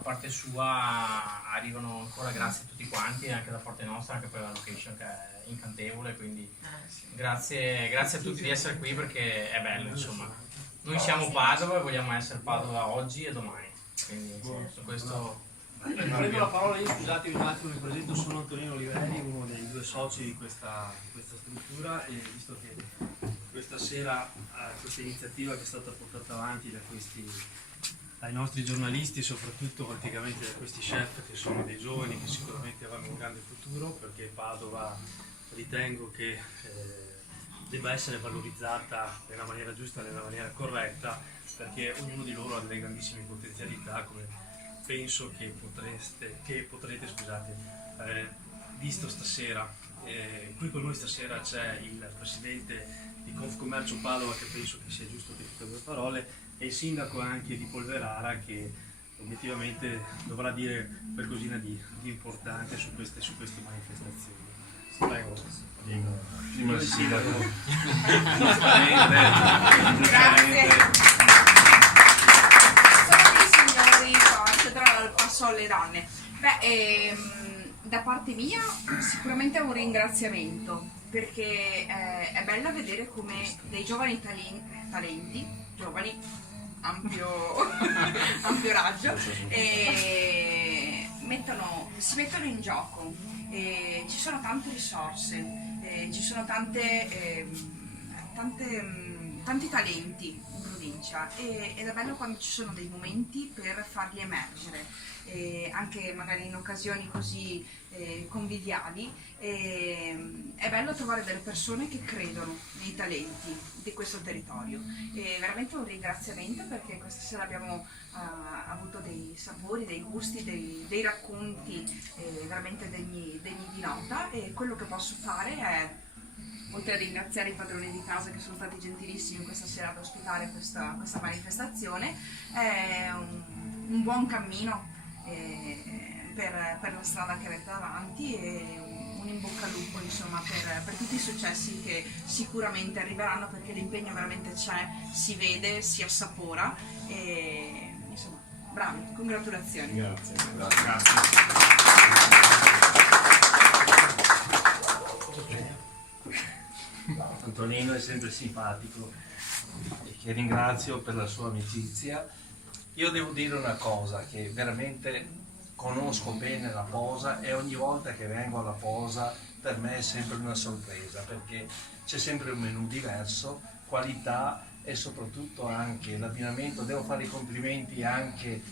parte sua arrivano ancora grazie a tutti quanti, anche da parte nostra, anche per la location che è incantevole, quindi grazie a tutti di essere qui perché è bello, insomma. Noi siamo Padova e vogliamo essere Padova oggi e domani, quindi su questo... Prendo la parola io, scusatemi un attimo, mi presento, sono Antonino Oliveri, uno dei due soci di questa struttura, e visto che questa sera questa iniziativa che è stata portata avanti dai nostri giornalisti e soprattutto praticamente da questi chef che sono dei giovani che sicuramente avranno un grande futuro, perché Padova ritengo che debba essere valorizzata nella maniera giusta, nella maniera corretta, perché ognuno di loro ha delle grandissime potenzialità, come penso che potrete visto stasera. Qui con noi stasera c'è il presidente di Confcommercio Padova, che penso che sia giusto che dica due parole, e il sindaco anche di Polverara, che obiettivamente dovrà dire qualcosina di importante su queste manifestazioni. Prego. Prima il sindaco. Grazie. Passo alle donne. Da parte mia sicuramente è un ringraziamento, perché è bello vedere come dei giovani talenti, giovani, ampio raggio, si mettono in gioco. Ci sono tante risorse, ci sono tanti talenti in provincia, ed è bello quando ci sono dei momenti per farli emergere, anche magari in occasioni così conviviali. È bello trovare delle persone che credono nei talenti di questo territorio. Veramente un ringraziamento, perché questa sera abbiamo avuto dei sapori, dei gusti, dei racconti veramente degni di nota, e quello che posso fare è, oltre a ringraziare i padroni di casa che sono stati gentilissimi questa sera ad ospitare questa manifestazione, è un buon cammino per la strada che avete davanti, e un in bocca al lupo, insomma, per tutti i successi che sicuramente arriveranno, perché l'impegno veramente c'è, si vede, si assapora, e insomma, bravi, congratulazioni. Grazie. Antonino è sempre simpatico e che ringrazio per la sua amicizia. Io devo dire una cosa, che veramente conosco bene la posa, e ogni volta che vengo alla posa per me è sempre una sorpresa, perché c'è sempre un menù diverso, qualità e soprattutto anche l'abbinamento. Devo fare i complimenti anche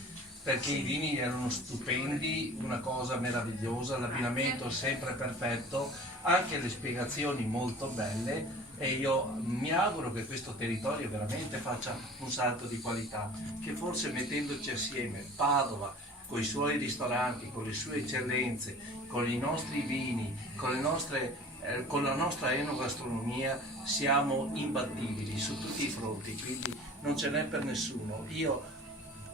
perché i vini erano stupendi, una cosa meravigliosa, l'abbinamento sempre perfetto, anche le spiegazioni molto belle, e io mi auguro che questo territorio veramente faccia un salto di qualità, che forse mettendoci assieme Padova con i suoi ristoranti, con le sue eccellenze, con i nostri vini, con la nostra enogastronomia, siamo imbattibili su tutti i fronti, quindi non ce n'è per nessuno. Io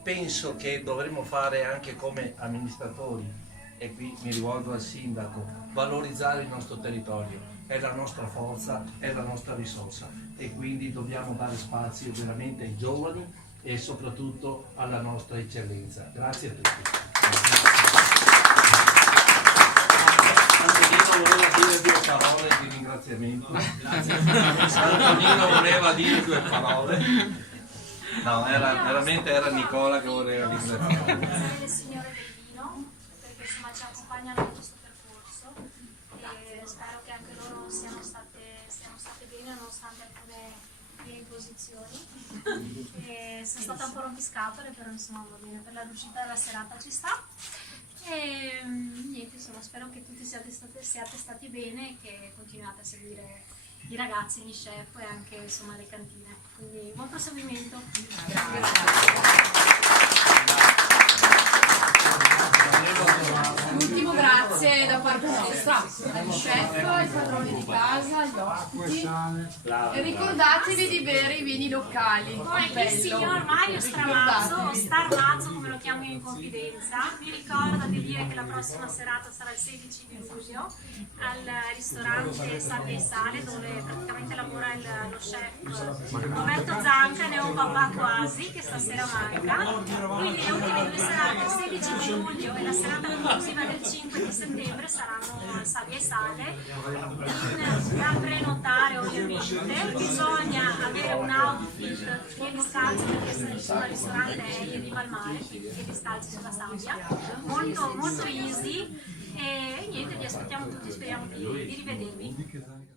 penso che dovremmo fare anche come amministratori, e qui mi rivolgo al sindaco, valorizzare il nostro territorio, è la nostra forza, è la nostra risorsa, e quindi dobbiamo dare spazio veramente ai giovani e soprattutto alla nostra eccellenza. Grazie a tutti. Antonino voleva dire due parole di ringraziamento. Antonino voleva dire due parole. No, veramente era Nicola che voleva ringraziare. Grazie al Signore del vino, perché insomma ci accompagnano in questo percorso, e spero che anche loro siano state bene nonostante alcune mie imposizioni. Sono stata un po' rompiscatole, però insomma va bene, per la riuscita della serata ci sta. E niente, insomma, spero che tutti siate stati bene e che continuate a seguire i ragazzi, gli chef e anche insomma le cantine. Quindi buon proseguimento. L'ultimo grazie da parte nostra al chef, ai padroni di casa, agli ospiti, e ricordatevi di bere i vini locali. Poi il signor Mario Stramazzo, o Starmazzo come lo chiamo io in confidenza, vi ricorda di dire che la prossima serata sarà il 16 di luglio al ristorante Sabbia e Sale, dove praticamente lavora lo chef Roberto Zanca, ne ho un papà quasi che stasera manca, quindi le ultime due serate, il 16 10 di luglio e la serata conclusiva del 5 di settembre saranno Sabbia e Sale. Da prenotare ovviamente, bisogna avere un outfit piedi scalzi perché essere al ristorante è in riva al mare, piedi scalzi sulla sabbia, molto, molto easy, e niente, vi aspettiamo tutti, speriamo di rivedervi.